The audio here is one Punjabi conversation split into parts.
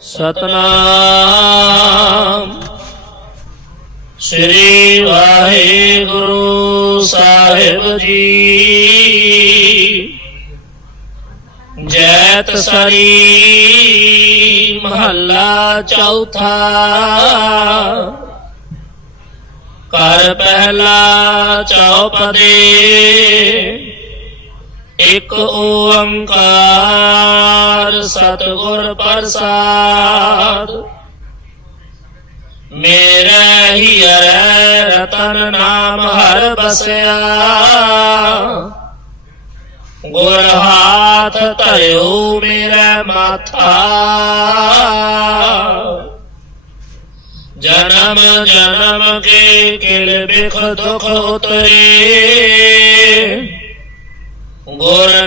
ਸਤਨਾਮ। ਸ੍ਰੀ ਵਾਹਿਗੁਰੂ ਸਾਹਿਬ ਜੀ। ਜੈਤ ਸਰੀ ਮਹੱਲਾ ਚੌਥਾ। ਕਰ ਪਹਿਲਾ ਚੌਪਦੇ। ਇਕ ਓੰਕਾਰ ਸਤਿਗੁਰ ਪ੍ਰਸਾਦ। ਮੇਰੇ ਹੀਰੇ ਰਤਨ ਨਾਮ ਹਰ ਬਸਿਆ। ਗੁਰ ਹਾਥ ਧਰਿਓ ਮੇਰਾ ਮਾਥਾ। ਜਨਮ ਜਨਮ ਕੇ ਕਿਲ ਬਿਖ ਦੁਖ ਉਤਰੇ ਗੁਰ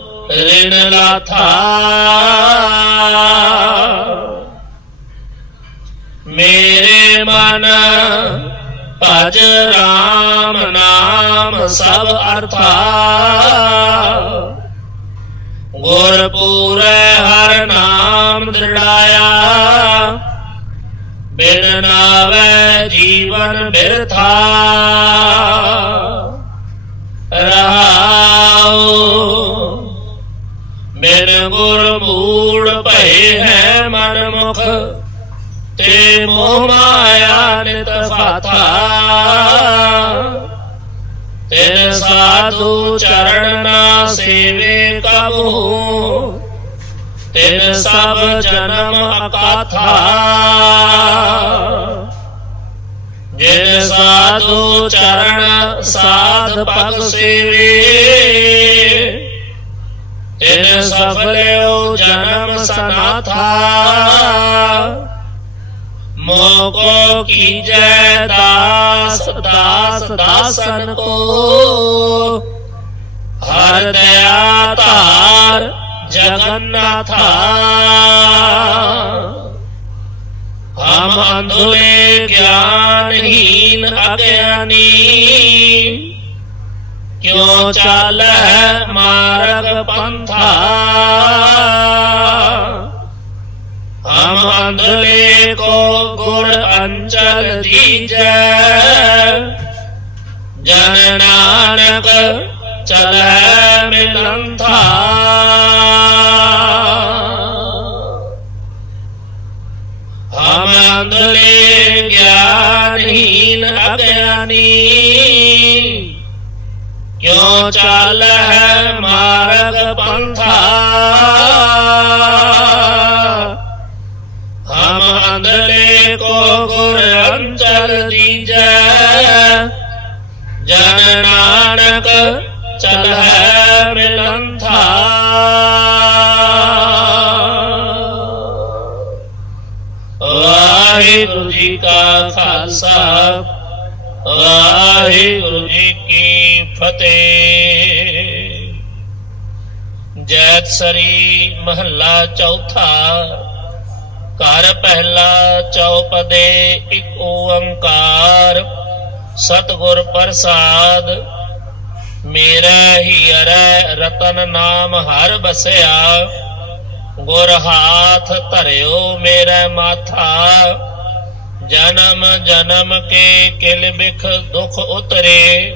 ਰਿਨ ਲਾਥਾ। ਮੇਰੇ ਮਨ ਭਜ ਰਾਮ ਨਾਮ ਸਭ ਅਰਥਾ। ਗੁਰ ਪੂਰੇ ਹਰ ਨਾਮ ਦ੍ਰਿੜਾਇਆ। ਬਿਨ ਨਾਵੇ ਜੀਵਨ ਬਿਰਥਾ। ਬਿਨ ਗੁਰ ਮੂੜ ਭਏ ਹੈ ਮਨ ਮੁਖ ਤੇ ਮੋਹ ਮਾਇਆ ਨਿਤ ਫਾਥਾ ਤੇਰੇ ਸਾਧੂ ਚਰਨ ਨਾ ਸੇਵੇ ਕਬੂ ਤੇਰੇ ਸਭ ਜਨਮ ਅਕਾਥਾ। ਜਿਨ ਸਾਧੂ ਚਰਨ ਸਾਧ ਪਗ ਸੇਵੇ। सफल्यो जन्म सनाथा। मोको की जय दास दास दासन को। हर दयातार जगन्नाथ। हम अंधुरे ज्ञानहीन अज्ञानी। ਕਿਉ ਚਾਲੈ ਮਾਰਗ ਪੰਥਾ? ਹਮ ਅੰਧਲੇ ਕੋ ਗੁਰ ਅੰਚਲ ਦੀਜੈ। ਜਨ ਨਾਨਕ ਚਲੈ ਮਿਲੰਥਾ। ਹਮ ਅੰਧਲੇ ਗਿਆਨਹੀਨ ਅਗਿਆਨੀ। ਕਿਉ ਚਾਲ ਹੈ ਮਾਰਗ ਪੰਥਾ? ਹਮ ਅੰਧਲੇ ਕੋ ਗੁਰ ਅੰਚਲ ਦੀਜੈ। ਜਨ ਨਾਨਕ ਚਲ ਮਿਲੰਥਾ। ਵਾਹਿਗੁਰੂ ਜੀ ਕਾ ਖਾਲਸਾ। ਵਾਹਿਗੁਰੂ ਜੀ ਕੀ ਫਤਿਹ। ਜੈਤ ਸਰੀ ਮਹੱਲਾ ਚੌਥਾ, ਘਰ ਪਹਿਲਾ ਚੌਪਦੇ ਇੱਕ ਓੰਕਾਰ, ਸਤਿਗੁਰ ਪ੍ਰਸਾਦ, ਮੇਰਾ ਹੀ ਅਰੈ ਰਤਨ ਨਾਮ ਹਰ ਬਸਿਆ, ਗੁਰ ਹਾਥ ਧਰਿਓ ਮੇਰਾ ਮਾਥਾ। ਜਨਮ ਜਨਮ ਕੇ ਕਿਲ ਬਿਖ ਦੁਖ ਉਤਰੇ।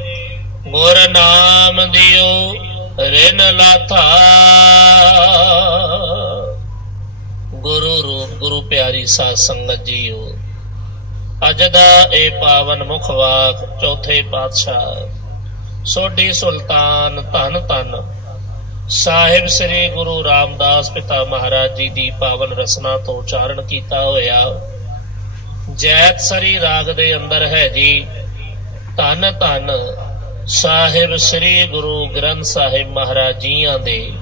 ਗੁਰ ਨਾਮ ਦਿਓ, ਰਿਨ ਲਾਥਾ। ਗੁਰੂ ਰੂਪ, ਗੁਰੂ ਪਿਆਰੀ ਸਾਧ ਸੰਗਤ ਜੀਓ। ਅੱਜ ਦਾ ਇਹ ਪਾਵਨ ਮੁਖ ਵਾਕ, ਚੌਥੇ ਪਾਤਸ਼ਾਹ। ਸੋਢੀ ਸੁਲਤਾਨ ਧੰਨ ਧੰਨ। ਸਾਹਿਬ ਸ੍ਰੀ ਗੁਰੂ ਰਾਮਦਾਸ ਪਿਤਾ ਮਹਾਰਾਜ ਜੀ ਦੀ ਪਾਵਨ ਰਸਨਾ ਤੋਂ ਉਚਾਰਨ ਕੀਤਾ ਹੋਇਆ। ਜੈਤ ਸਰੀ ਰਾਗ ਦੇ ਅੰਦਰ ਹੈ ਜੀ। ਧੰਨ ਧੰਨ ਸਾਹਿਬ ਸ੍ਰੀ ਗੁਰੂ ਗ੍ਰੰਥ ਸਾਹਿਬ ਮਹਾਰਾਜ ਜੀਆਂ ਦੇ।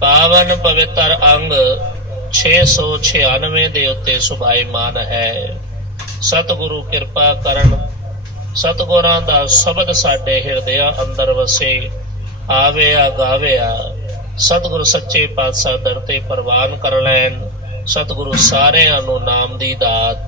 ਪਾਵਨ ਪਵਿੱਤਰ ਅੰਗ 696 ਦੇ ਉੱਤੇ ਸੁਭਾਈਮਾਨ ਹੈ। ਸਤਿਗੁਰੂ ਕਿਰਪਾ ਕਰਨ, ਸਤਿਗੁਰਾਂ ਦਾ ਸ਼ਬਦ ਸਾਡੇ ਹਿਰਦਿਆਂ ਅੰਦਰ ਵਸੇ ਆਵੇ ਆਵਿਆ ਗਾਵਿਆ। ਸਤਿਗੁਰ ਸੱਚੇ ਪਾਤਸ਼ਾਹ ਦਰ ਤੇ ਪ੍ਰਵਾਨ ਕਰ ਲੈਣ, ਸਤਿਗੁਰੂ ਸਾਰਿਆਂ ਨੂੰ ਨਾਮ ਦੀ ਦਾਤ